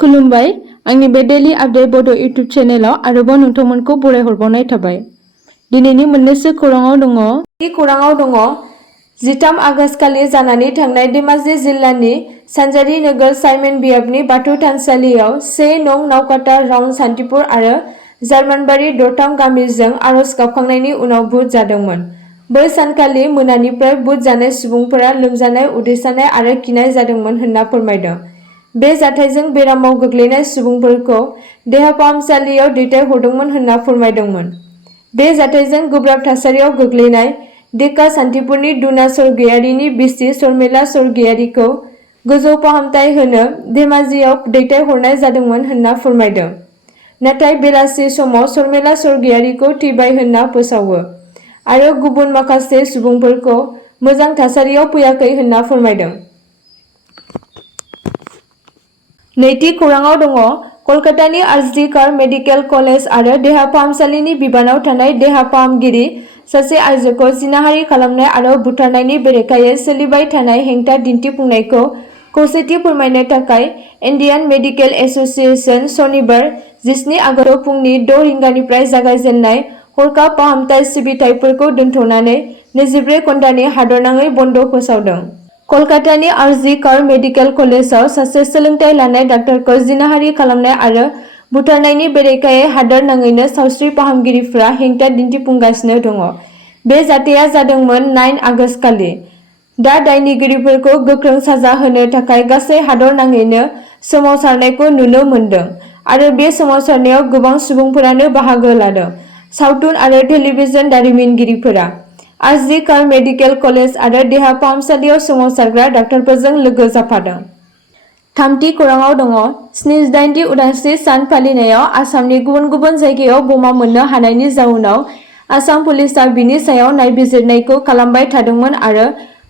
खुलुमबाय आंनि बे डेली आपडेट बड' इउटुब चेनेलाव आरोबाव नोंथांमोनखौ बरायहरबावनाय थाबाय। दिनैनि मोननैसो खौराङाव दङ। 13 आगस्त खालि जानानै थांनाय धेमाजि जिल्लानि सानजारि नोगोर साइमेन बियाबनि बाथौ थानसालियाव 1 नं नावकाटा राउन्ड सान्तिपुर आरो जार्मानबारि दरथाम गामिजों आरज गाबखांनायनि उनाव बुट जादोंमोन। बै सानखालि मोनानिफ्राय बुट जानाय सुबुंफोरा लोमजानाय, उदै सानाय आरो खिनाय जादोंमोन होनना फोरमायदों। बे जाथायजों बेरामाव गोग्लैनाय सुबुंफोरखौ देहा फाहामसालियाव दैथायहरदोंमोन होनना फोरमायदोंमोन। बे जाथायजों गोब्राब थासारियाव गोग्लैनाय डेका सान्तिपुरनि दुना स्वर्गयारिनि बिसि शर्मिला स्वर्गयारिखौ गोजौ फाहामथाय होनो धेमाजियाव दैथायहरनाय जादोंमोन होनना फोरमायदों। नाथाय बेलासि समाव शर्मिला स्वर्गयारिखौ थैबाय होनना फोसावो आरो गुबुन माखासे सुबुंफोरखौ मोजां थासारियाव फैयाखै होनना फोरमायदों। नैथि खौराङाव दङ। कलकातानि आरजिकर मेडिकेल कलेज आरो देहा फाहामसालिनि बिबानाव थानाय देहा फाहामगिरि सासे आइजोखौ जिनाहारि खालामनाय आरो बुथारनायनि बेरेखायै सोलिबाय थानाय हेंथा दिन्थिफुंनायखौ खौसेथि फोरमायनो थाखाय इन्डियान मेडिकेल एस'सिएशन सनिबार 17 आगस्तआव फुंनि 6 रिंगानिफ्राय जागायजेन्नाय हरखाब फाहामथाय सिबिथाइफोरखौ दोनथ'नानै 24 घन्टानि हादरनाङै बन्द फोसावदों। कलकातानि आरजिकर मेडिकेल कलेजाव सासे सोलोंथाइ लानाय डाक्टारखौ जिनाहारि खालामनाय आरो बुथारनायनि बेरेखायै हादोरनाङैनो सावस्रि फाहामगिरिफ्रा हेंथा दिन्थिफुंगासिनो दङ। बे जाथाया जादोंमोन 9 आगस्त खालि। दा दायनिगिरिफोरखौ गोख्रों साजा होनो थाखाय गासै हादरनाङैनो सोमावसारनायखौ नुनो मोन्दों आरो बे सोमावसारनायाव गोबां सुबुंफोरानो बाहागो लादों। सावथुन आरो टेलिभिजन दारिमिनगिरिफोरा आरजिकर मेडिकेल कलेज आरो देहा फाहामसालियाव सोमावसारग्रा डाक्टारफोरजों लोगो जाफादों। थामथि खौराङाव दङ। 78थि उदांस्रि सान फालिनायाव आसामनि गुबुन गुबुन जायगायाव बमा मोननो हानायनि जाउनाव आसाम पुलिसआ बिनि सायाव नायबिजिरनायखौ खालामबाय थादोंमोन आरो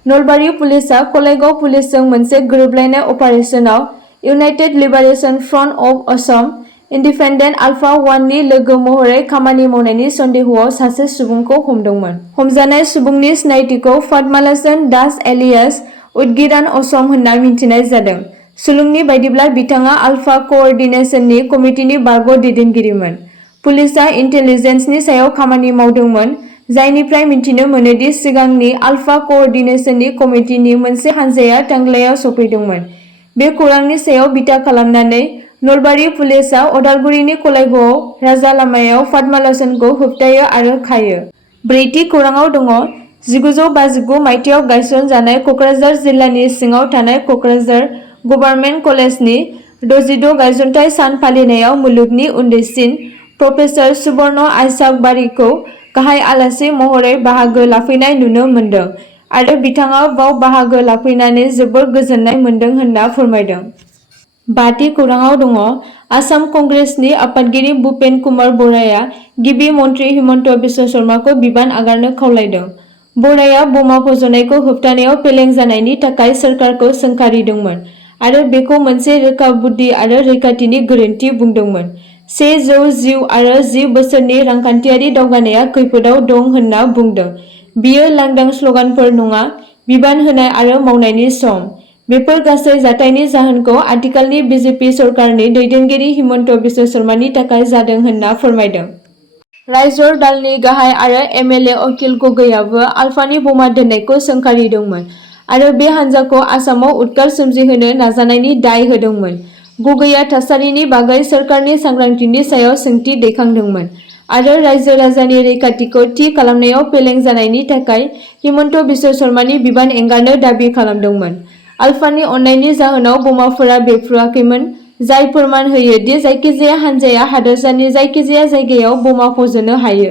नलबारि पुलिसआ कलाइगाव पुलिसजों मोनसे गोरोबलायनाय अपारेसनाव United Liberation Front of Assam Independent ULFA 1 नि लोगो महरै खामानि मावनायनि सन्देहआव सासे सुबुंखौ हमदोंमोन। हमजानाय सुबुंनि सिनायथिखौ पद्मालोचन दास एलियास उदगिरान असम होनना मिथिनाय जादों। सुलुंनि बायदिब्ला बिथाङा आल्फा क'अर्डिनेशननि कमिटिनि बारग' दैदेनगिरिमोन। पुलिसआ इन्टेलिजेन्सनि सायाव खामानि मावदोंमोन, जायनिफ्राय मिथिनो मोनोदि सिगांनि आल्फा क'अर्डिनेशननि कमिटिनि मोनसे हानजाया टांग्लायाव सफैदोंमोन। बे खौरांनि सायाव बिथा खालामनानै नलबारि पुलिसआ अदालगुरिनि कलाइगावआव राजा लामायाव पद्मालोचनखौ होबथायो आरो खायो। ब्रैथि खौराङाव दङ। 1959 मायथाइयाव गायसनजानाय क'क्राझार जिल्लानि सिङाव थानाय क'क्राझार गभर्नमेन्ट कलेजनि 66 गायसनथाइ सान फालिनायाव मुलुगनि उन्दैसिन प्रफेसार सुबर्न आइसाक बारिखौ गाहाय आलासि महरै बाहागो लाफैनाय नुनो मोन्दों आरो बिथाङा बाव बाहागो लाफैनानै जोबोद गोजोननाय मोन्दों होनना फोरमायदों। बाथि खौराङाव दङ। आसाम कंग्रेसनि आफादगिरि भुपेन कुमार बराया गिबि मन्त्रि हिमन्त बिश्व शर्माखौ बिबान आगारनो खावलायदों। बराया बमा फज'नायखौ होबथानायाव फेलें जानायनि थाखाय सोरखारखौ सोंखारिदोंमोन आरो बेखौ मोनसे रोखा बुद्धि आरो रैखाथिनि गोरोन्थि बुंदोंमोन। 100 जिउ आरो 10 बोसोरनि रांखान्थियारि दावगानाया खैफोदाव दं होनना बुंदों। बियो लांदां स्ल'गानफोर नङा, बिबान होनाय आरो मावनायनि सम। बेफोर गासै जाथायनि जाहोनखौ आथिखालनि बिजेपि सरकारनि दैदेनगिरि हिमन्त बिश्व शर्मानि थाखाय जादों होनना फोरमायदों। रायजर दालनि गाहाय आरो एमएलए अखिल गगैआबो आल्फानि बमा दोननायखौ सोंखारिदोंमोन आरो बे हान्जाखौ आसामाव उदखार सोमजिहोनो नाजानायनि दाय होदोंमोन। गगैआ थासारिनि बागै सोरखारनि सांग्रांथिनि सायाव सोंथि दैखांदोंमोन आरो रायजो राजानि रैखाथिखौ थि खालामनायाव फेलें जानायनि थाखाय हिमन्त बिश्व शर्मानि बिबान एंगारनो दाबि खालामदोंमोन। आल्फानि अननायनि जाहोनाव बमाफोरा बेरफ्रुवाखैमोन, जाय फोरमान होयो दि जायखिजाया हान्जाया हादोरसानि जायखिजाया जायगायाव बमा फज'नो हायो।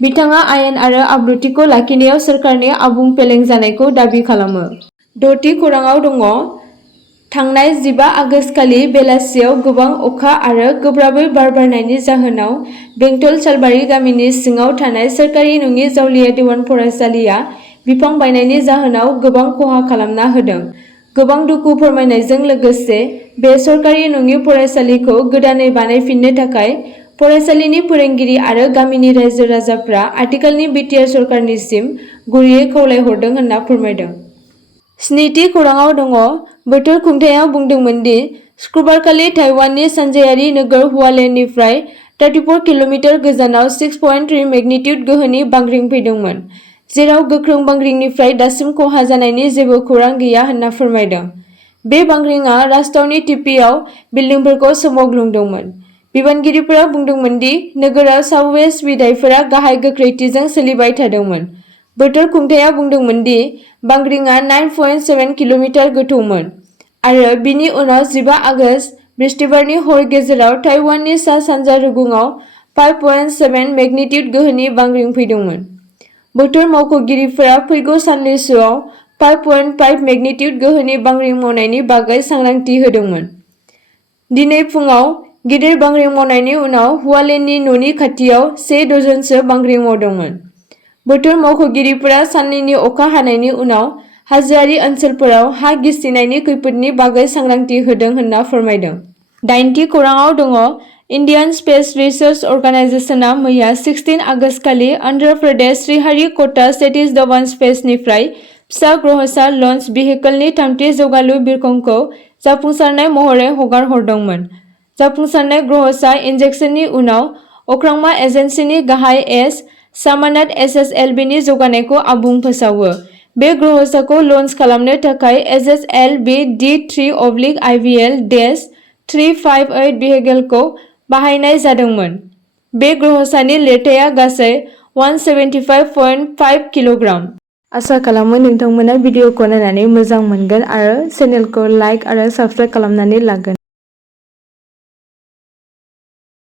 बिथाङा आयेन आरो आब्रुथिखौ लाखिनायाव सोरखारनि आबुं फेलें जानायखौ दाबि खालामो। द'थि खौराङाव दङ। थांनाय 15 आगस्त खालि बेलासियाव गोबां अखा आरो गोब्राबै बार बारनायनि जाहोनाव बेंटल सालबारि गामिनि सिङाव थानाय सोरखारि नङि जावलिया देवान फरायसालिया बिफां बायनायनि जाहोनाव गोबां खहा खालामना होदों। गोबां दुखु फोरमायनायजों लोगोसे बे सरकारि नङि फरायसालिखौ गोदानै बानायफिननो थाखाय फरायसालिनि फोरोंगिरि आरो गामिनि रायजो राजाफ्रा आथिखालनि बिटिआर सरकारनिसिम गुरैयै खावलायहरदों होनना फोरमायदों। स्निथि खौराङाव दङ। बोथोर खुंथायआ बुंदोंमोन दि शुक्रबारखालि ताइवाननि सानजायारि नोगोर हुआलेननिफ्राय 34 किल'मिटार गोजानाव 6.3 मेग्निट्युड गोहोनि बांग्रिं फैदोंमोन, जेराव गोख्रों बांग्रिंनिफ्राय दासिम खहा जानायनि जेबो खौरां गैया होनना फोरमायदों। बे बांग्रिंआ राजथावनि टिपिआव बिल्डिंफोरखौ सोमावग्लुंदोंमोन। बिबानगिरिफोरा बुंदोंमोन दि नोगोराव साबवे सिबिथाइफोरा गाहाय गोख्रैथिजों सोलिबाय थादोंमोन। बोथोर खुंथायआ बुंदोंमोन दि बांग्रिंआ 9.7 किल'मिटार गोथौमोन आरो बिनि उनाव 15 आगस्त बृहस्पतिबारनि हर गेजेराव ताइवाननि सा-सानजा रुगुंआव 5.7 मेग्निट्युड गोहोनि बांग्रिं फैदोंमोन। बोथोर मावख'गिरिफोरा फैगौ साननैसोआव 5.5 मेग्निट्युड गोहोनि बांग्रिं मावनायनि बागै सांग्रांथि होदोंमोन। दिनै फुंआव गिदिर बांग्रिं मावनायनि उनाव हुआलेननि न'नि खाथियाव 1 डजनसो बांग्रिं मावदोंमोन। बोथोर मावख'गिरिफोरा साननैनि अखा हानायनि उनाव हाजोआरि ओनसोलफोराव हा गिसिनायनि खैफोदनि बागै सांग्रांथि होदों होनना फोरमायदों। 8थि खौरांआव दङ। इन्डियान स्पेस रिसार्च अर्गेनाइजेशनआ मैया 16 आगस्तखालि अन्ध्र प्रदेश श्रीहरिकोटा सतीश धवन स्पेसनिफ्राय फिसा ग्रहसा लन्च भेहिकलनि 3थि जौगालु बिरखंखौ जाफुंसारनाय महरै हगारहरदोंमोन। जाफुंसारनाय ग्रहसा इन्जेक्सननि उनाव अख्रांमा एजेन्सिनि गाहाय एस सामनाथ SSLVनि जौगानायखौ आबुं फोसावो। बे ग्रहसाखौ लन्च खालामनो थाखाय SSLV D3-IVL-358 भेहिकेलखौ बाहायनाय जादोंमोन। बे ग्रहसानि लिरथाइया गासै 175.5 किल'ग्राम। आसा खालामो नोंथांमोना भिडिअखौ नायनानै मोजां मोनगोन आरो चेनेलखौ लाइक आरो साबस्क्राइब खालामनानै लागोन।